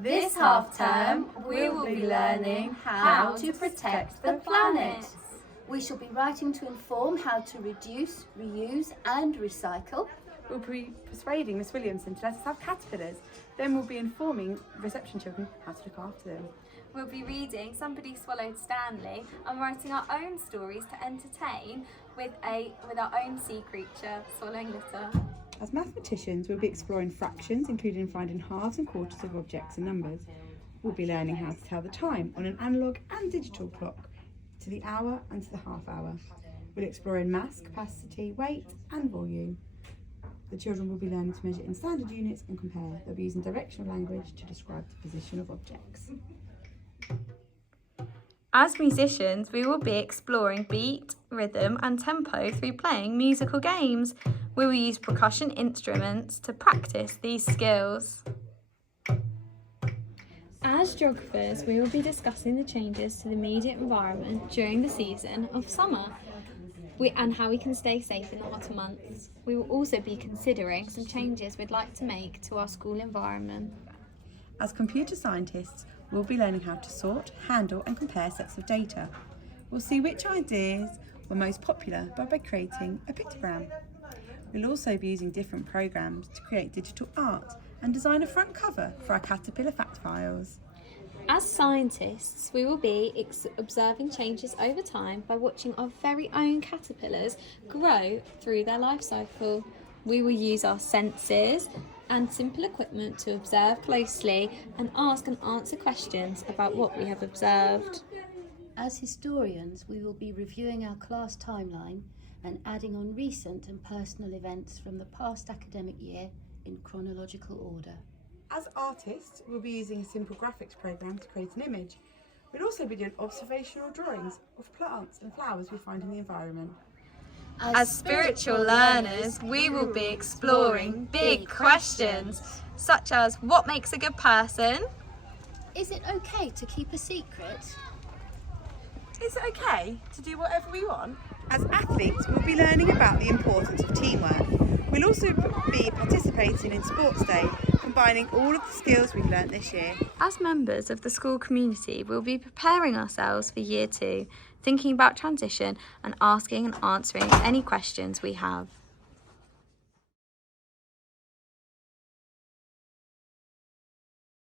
This half term, we will be learning how to protect the planet. We shall be writing to inform how to reduce, reuse and recycle. We'll be persuading Miss Williamson to let us have caterpillars. Then we'll be informing reception children how to look after them. We'll be reading Somebody Swallowed Stanley and writing our own stories to entertain with our own sea creature swallowing litter. As mathematicians, we'll be exploring fractions, including finding halves and quarters of objects and numbers. We'll be learning how to tell the time on an analogue and digital clock, to the hour and to the half hour. We'll explore in mass, capacity, weight and volume. The children will be learning to measure in standard units and compare. They'll be using directional language to describe the position of objects. As musicians, we will be exploring beat, rhythm and tempo through playing musical games. We will use percussion instruments to practice these skills. As geographers, we will be discussing the changes to the immediate environment during the season of summer and how we can stay safe in the hotter months. We will also be considering some changes we'd like to make to our school environment. As computer scientists, we'll be learning how to sort, handle and compare sets of data. We'll see which ideas were most popular by creating a pictogram. We'll also be using different programs to create digital art and design a front cover for our caterpillar fact files. As scientists, we will be observing changes over time by watching our very own caterpillars grow through their life cycle. We will use our senses and simple equipment to observe closely and ask and answer questions about what we have observed. As historians, we will be reviewing our class timeline and adding on recent and personal events from the past academic year in chronological order. As artists, we'll be using a simple graphics program to create an image. We'll also be doing observational drawings of plants and flowers we find in the environment. As spiritual learners, we will be exploring big questions, such as what makes a good person? Is it okay to keep a secret? Is it okay to do whatever we want? As athletes, we'll be learning about the importance of teamwork. We'll also be participating in Sports Day, combining all of the skills we've learnt this year. As members of the school community, we'll be preparing ourselves for Year 2, thinking about transition and asking and answering any questions we have.